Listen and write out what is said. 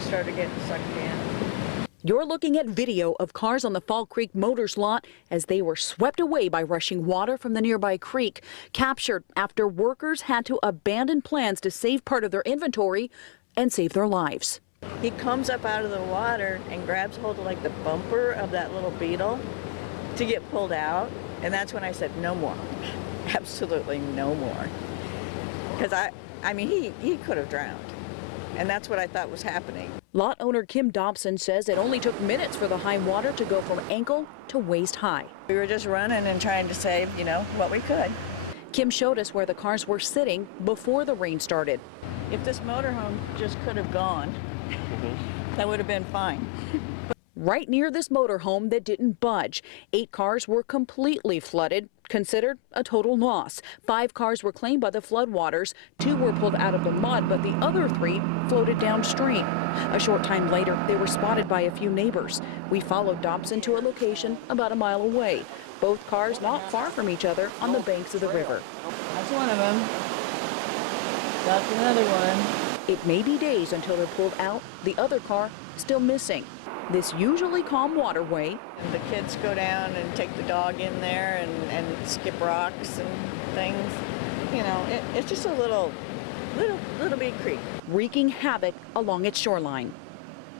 they started getting sucked in. You're looking at video of cars on the Fall Creek Motors lot as they were swept away by rushing water from the nearby creek, captured after workers had to abandon plans to save part of their inventory and save their lives. He comes up out of the water and grabs hold of like the bumper of that little Beetle to get pulled out. And that's when I said, no more. Absolutely no more. Because I mean, he could have drowned. And that's what I thought was happening. Lot owner Kim Dobson says it only took minutes for the high water to go from ankle to waist high. We were just running and trying to save, what we could. Kim showed us where the cars were sitting before the rain started. If this motorhome just could have gone, that would have been fine. Right near this motorhome that didn't budge, 8 cars were completely flooded, considered a total loss. 5 cars were claimed by the floodwaters. 2 were pulled out of the mud, but the other 3 floated downstream. A short time later, they were spotted by a few neighbors. We followed Dobson to a location about a mile away. Both cars not far from each other on the banks of the river. That's one of them. That's another one. It may be days until they're pulled out. The other car still missing. This usually calm waterway. And the kids go down and take the dog in there and skip rocks and things. It's just a little bitty creek. Wreaking havoc along its shoreline.